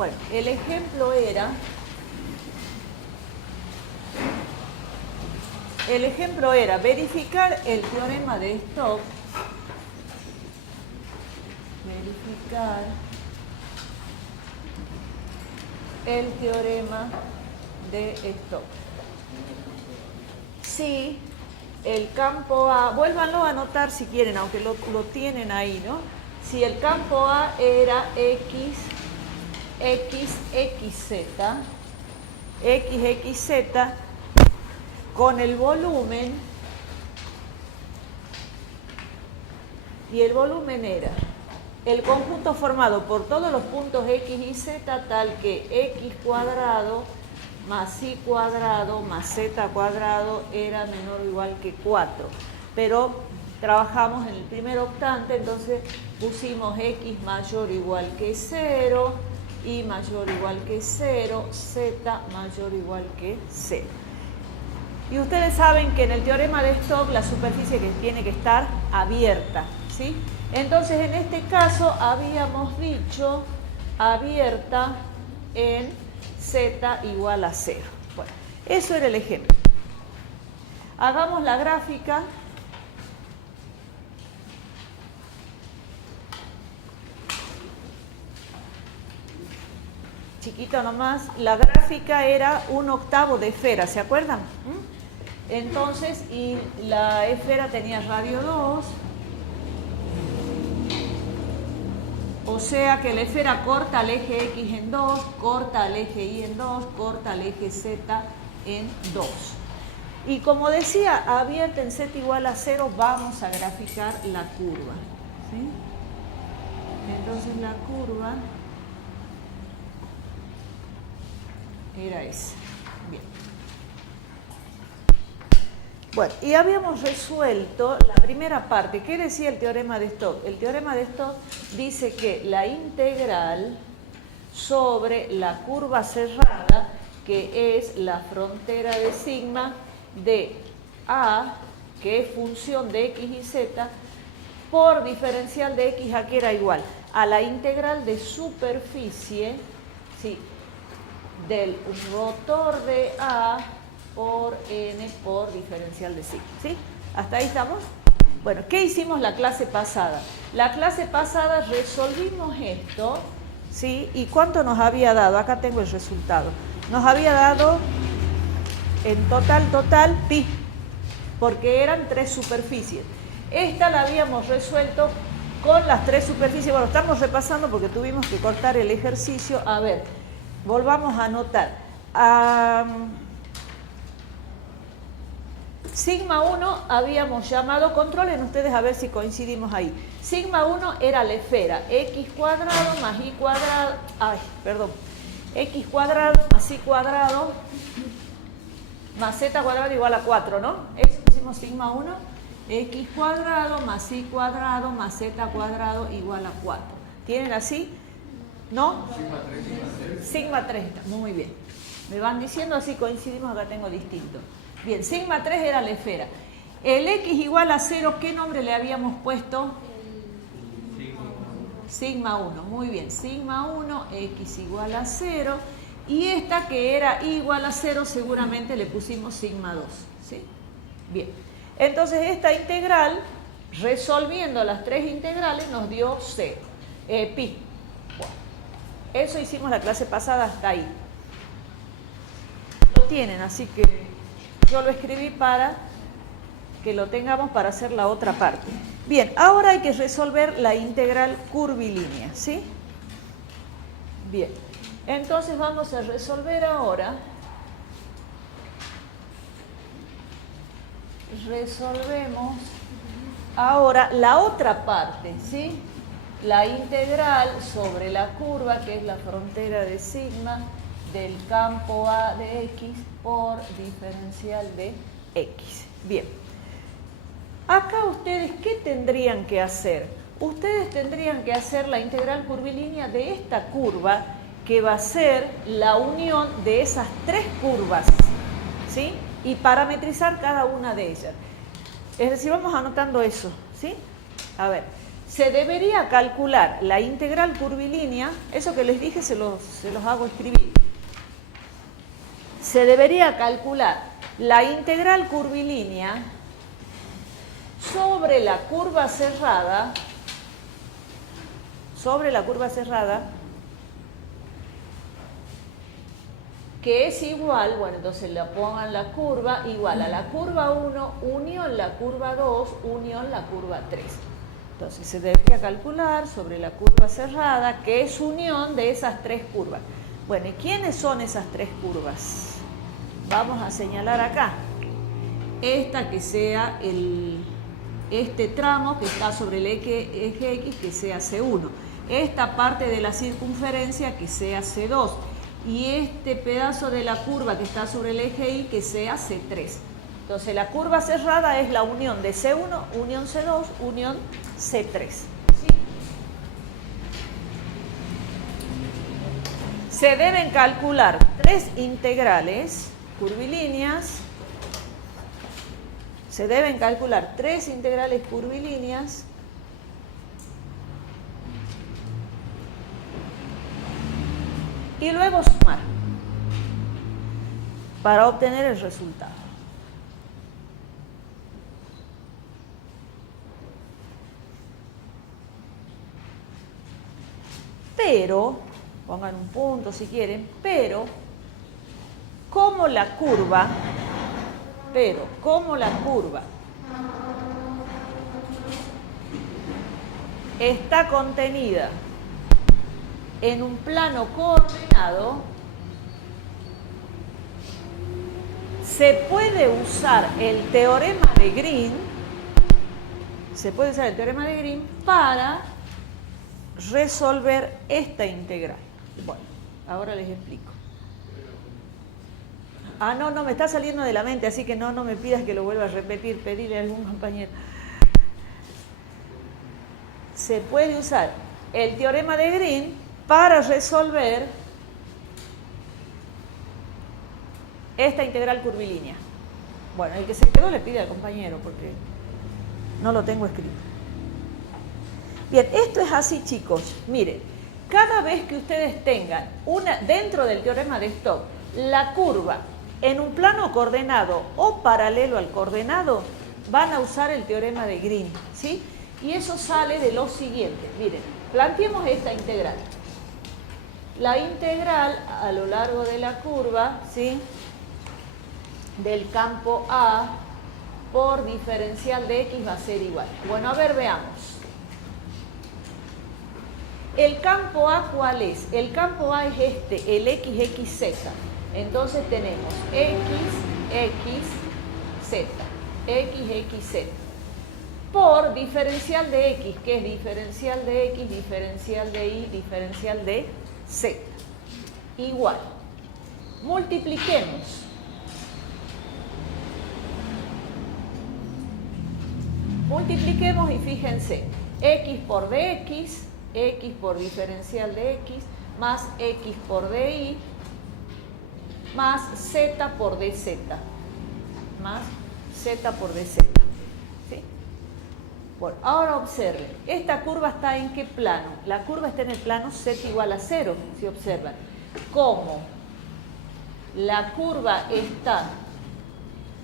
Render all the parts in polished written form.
Bueno, el ejemplo era verificar el teorema de Stokes. Verificar el teorema de Stokes. Si el campo A, vuélvanlo a anotar si quieren, aunque lo tienen ahí, ¿no? Si el campo A era X, Z, con el volumen, y el volumen era el conjunto formado por todos los puntos X y Z, tal que X cuadrado más Y cuadrado más Z cuadrado era menor o igual que 4. Pero trabajamos en el primer octante, entonces pusimos X mayor o igual que 0, Y mayor o igual que 0, Z mayor o igual que 0. Y ustedes saben que en el teorema de Stokes la superficie que tiene que estar abierta, ¿sí? Entonces en este caso habíamos dicho abierta en Z igual a 0. Bueno, eso era el ejemplo. Hagamos la gráfica. Chiquito nomás, la gráfica era 1/8 de esfera, ¿se acuerdan? Entonces, y la esfera tenía radio 2, o sea que la esfera corta al eje X en 2, corta al eje Y en 2, corta al eje Z en 2. Y como decía, abierta en Z igual a 0, vamos a graficar la curva, ¿sí? Entonces la curva era esa. Bien. Bueno, y habíamos resuelto la primera parte. ¿Qué decía el teorema de Stokes? El teorema de Stokes dice que la integral sobre la curva cerrada, que es la frontera de sigma de A, que es función de X y Z, por diferencial de X, ¿a qué era igual? A la integral de superficie, ¿sí?, del rotor de A por N por diferencial de sigma, ¿sí? ¿Hasta ahí estamos? Bueno, ¿qué hicimos la clase pasada? La clase pasada resolvimos esto, ¿sí? ¿Y cuánto nos había dado? Acá tengo el resultado. Nos había dado en total pi, porque eran 3 superficies. Esta la habíamos resuelto con las 3 superficies. Bueno, estamos repasando porque tuvimos que cortar el ejercicio. A ver, volvamos a anotar. Sigma 1 habíamos llamado, controlen ustedes a ver si coincidimos ahí. Sigma 1 era la esfera, X cuadrado más Y cuadrado, X cuadrado más Y cuadrado más Z cuadrado igual a 4, ¿no? Eso pusimos sigma 1, X cuadrado más Y cuadrado más Z cuadrado igual a 4. ¿Tienen así? ¿No? Sigma 3 está, muy bien. Me van diciendo así coincidimos, acá tengo distinto. Bien, sigma 3 era la esfera. El X igual a 0, ¿qué nombre le habíamos puesto? Sigma 1, muy bien. Sigma 1, X igual a 0. Y esta que era Y igual a 0, seguramente le pusimos sigma 2. ¿Sí? Bien. Entonces esta integral, resolviendo las 3 integrales, nos dio 0. Pi. Bueno, eso hicimos la clase pasada hasta ahí. Lo tienen, así que yo lo escribí para que lo tengamos para hacer la otra parte. Bien, ahora hay que resolver la integral curvilínea, ¿sí? Bien, entonces vamos a resolver ahora. Resolvemos ahora la otra parte, ¿sí? La integral sobre la curva, que es la frontera de sigma del campo A de X por diferencial de X. Bien. Acá ustedes, ¿qué tendrían que hacer? Ustedes tendrían que hacer la integral curvilínea de esta curva, que va a ser la unión de esas 3 curvas, ¿sí? Y parametrizar cada una de ellas. Es decir, vamos anotando eso, ¿sí? A ver, se debería calcular la integral curvilínea, eso que les dije se los hago escribir. Se debería calcular la integral curvilínea sobre la curva cerrada, que es igual, bueno, entonces le pongan la curva igual a la curva 1 unión la curva 2 unión la curva 3. Entonces se debería calcular sobre la curva cerrada, que es unión de esas tres curvas. Bueno, ¿y quiénes son esas tres curvas? Vamos a señalar acá. Esta que sea este tramo que está sobre el eje X, que sea C1. Esta parte de la circunferencia que sea C2. Y este pedazo de la curva que está sobre el eje Y que sea C3. Entonces la curva cerrada es la unión de C1, unión C2, unión C3. ¿Sí? Se deben calcular tres integrales curvilíneas. Se deben calcular tres integrales curvilíneas y luego sumar para obtener el resultado. Pero, pongan un punto si quieren, pero como la curva está contenida en un plano coordenado, se puede usar el teorema de Green, para resolver esta integral. Bueno, ahora les explico. No, me está saliendo de la mente, así que no me pidas que lo vuelva a repetir, pedirle a algún compañero. Se puede usar el teorema de Green para resolver esta integral curvilínea. Bueno, el que se quedó le pide al compañero porque no lo tengo escrito. Bien, esto es así, chicos. Miren, cada vez que ustedes tengan dentro del teorema de Stokes la curva en un plano coordenado o paralelo al coordenado, van a usar el teorema de Green, ¿sí? Y eso sale de lo siguiente. Miren, planteemos esta integral. La integral a lo largo de la curva, ¿sí?, del campo A por diferencial de X va a ser igual. Bueno, a ver, veamos. ¿El campo A cuál es? El campo A es este, el XXZ. Entonces tenemos XXZ por diferencial de X, que es diferencial de X, diferencial de Y, diferencial de Z. Igual. Multipliquemos. Multipliquemos y fíjense, X por DX, X por diferencial de X, más X por DY, más Z por DZ, más Z por DZ. ¿Sí? Bueno, ahora observen, esta curva está ¿en qué plano? La curva está en el plano Z igual a 0, si observan. Como la curva está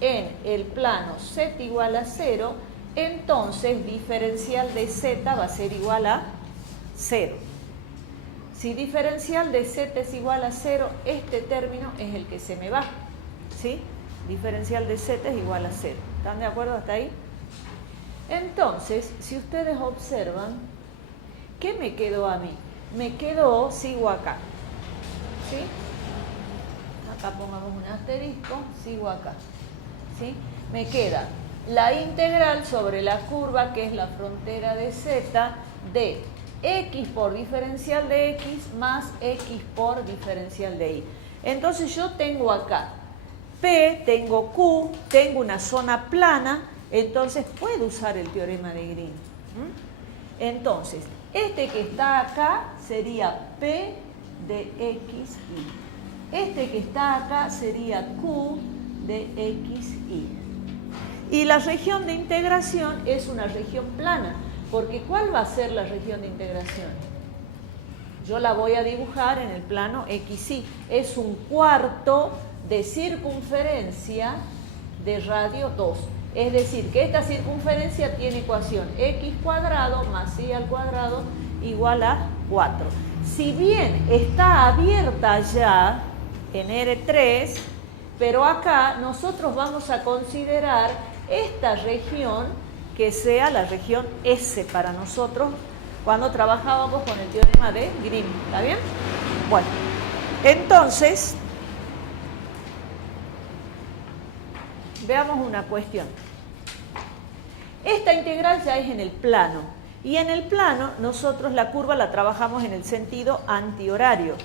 en el plano Z igual a 0, entonces diferencial de Z va a ser igual a 0. Si diferencial de Z es igual a 0, este término es el que se me va. ¿Sí? Diferencial de Z es igual a 0. ¿Están de acuerdo hasta ahí? Entonces, si ustedes observan, ¿qué me quedó a mí? Me quedó, sigo acá. ¿Sí? Acá pongamos un asterisco, sigo acá. ¿Sí? Me queda la integral sobre la curva, que es la frontera de Z, de X por diferencial de X más X por diferencial de Y. Entonces yo tengo acá P, tengo Q, tengo una zona plana, entonces puedo usar el teorema de Green. Entonces, este que está acá sería P de XY. Este que está acá sería Q de XY. Y la región de integración es una región plana, Porque ¿cuál va a ser la región de integración? Yo la voy a dibujar en el plano XY. Es un cuarto de circunferencia de radio 2. Es decir, que esta circunferencia tiene ecuación x cuadrado más y al cuadrado igual a 4. Si bien está abierta ya en R3, pero acá nosotros vamos a considerar esta región que sea la región S para nosotros cuando trabajábamos con el teorema de Grimm. ¿Está bien? Bueno, entonces, veamos una cuestión. Esta integral ya es en el plano. Y en el plano nosotros la curva la trabajamos en el sentido antihorario.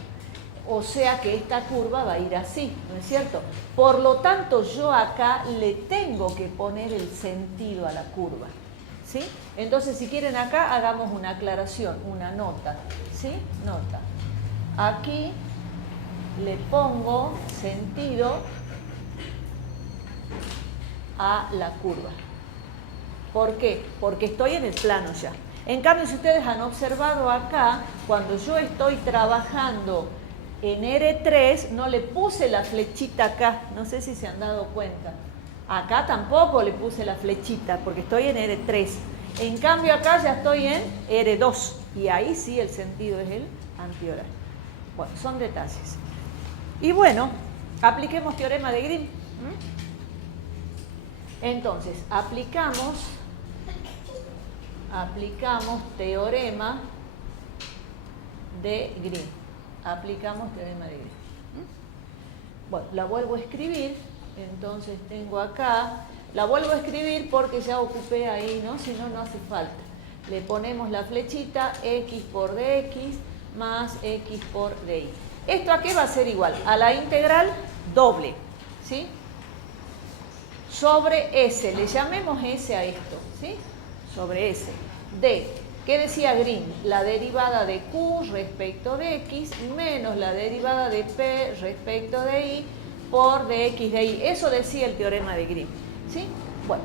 O sea que esta curva va a ir así, ¿no es cierto? Por lo tanto, yo acá le tengo que poner el sentido a la curva, ¿sí? Entonces, si quieren acá, hagamos una aclaración, una nota, ¿sí? Nota. Aquí le pongo sentido a la curva. ¿Por qué? Porque estoy en el plano ya. En cambio, si ustedes han observado acá, cuando yo estoy trabajando en R3, no le puse la flechita acá. No sé si se han dado cuenta. Acá tampoco le puse la flechita, porque estoy en R3. En cambio, acá ya estoy en R2. Y ahí sí el sentido es el antihorario. Bueno, son detalles. Y bueno, apliquemos teorema de Grimm. Entonces, aplicamos teorema de Grimm. Aplicamos teorema de Grimm. Bueno, la vuelvo a escribir. Entonces tengo acá, la vuelvo a escribir porque ya ocupé ahí, ¿no? Si no, no hace falta. Le ponemos la flechita x por dx más x por dy. ¿Esto a qué va a ser igual? A la integral doble, ¿sí? Sobre S, le llamemos S a esto, ¿sí? Sobre S. D, ¿qué decía Grimm? La derivada de Q respecto de X menos la derivada de P respecto de Y por dx de Y. Eso decía el teorema de Grimm, ¿sí? Bueno,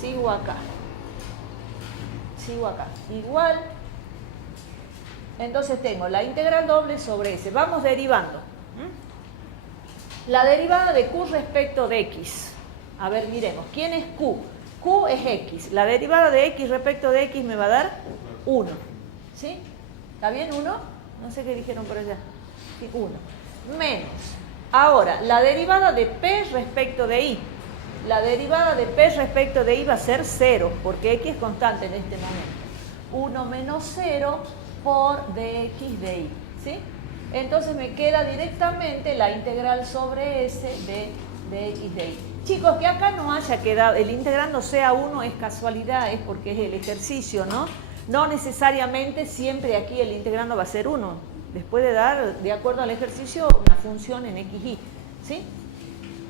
sigo acá. Igual. Entonces tengo la integral doble sobre S. Vamos derivando. La derivada de Q respecto de X. A ver, miremos. ¿Quién es Q? Q es X. La derivada de X respecto de X me va a dar 1. ¿Sí? ¿Está bien 1? No sé qué dijeron por allá. Sí, 1. Menos. Ahora, la derivada de P respecto de Y. La derivada de P respecto de Y va a ser 0, porque X es constante en este momento. 1 menos 0 por dx de Y. ¿Sí? Entonces me queda directamente la integral sobre S de dx de Y. Chicos, que acá no haya quedado, el integrando sea 1 es casualidad, es porque es el ejercicio, ¿no? No necesariamente siempre aquí el integrando va a ser 1. Les puede dar, de acuerdo al ejercicio, una función en xy, ¿sí?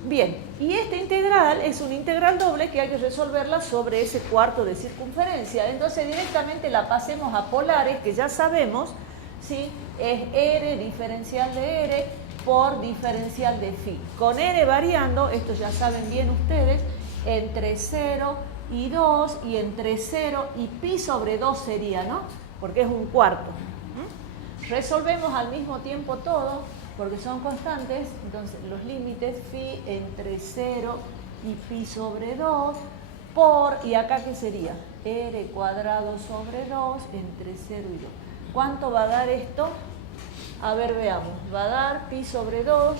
Bien, y esta integral es una integral doble que hay que resolverla sobre ese cuarto de circunferencia. Entonces directamente la pasemos a polares, que ya sabemos, ¿sí? Es R diferencial de R por diferencial de phi. Con R variando, esto ya saben bien ustedes, entre 0 y 2 y entre 0 y pi sobre 2 sería, ¿no? Porque es un cuarto. Resolvemos al mismo tiempo todo, porque son constantes, entonces los límites phi entre 0 y pi sobre 2 por, ¿y acá qué sería? R cuadrado sobre 2 entre 0 y 2. ¿Cuánto va a dar esto? A ver, veamos. Va a dar pi sobre 2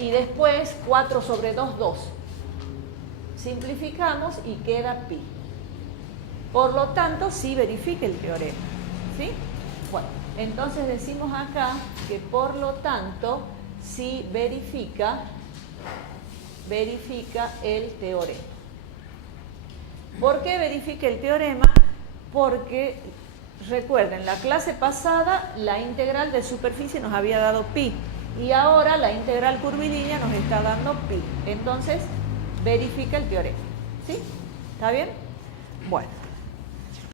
y después 4 sobre 2, 2. Simplificamos y queda pi. Por lo tanto, sí verifica el teorema. ¿Sí? Bueno, entonces decimos acá que por lo tanto, sí verifica el teorema. ¿Por qué verifica el teorema? Porque, recuerden, la clase pasada la integral de superficie nos había dado pi y ahora la integral curvilínea nos está dando pi. Entonces, verifica el teorema. ¿Sí? ¿Está bien? Bueno.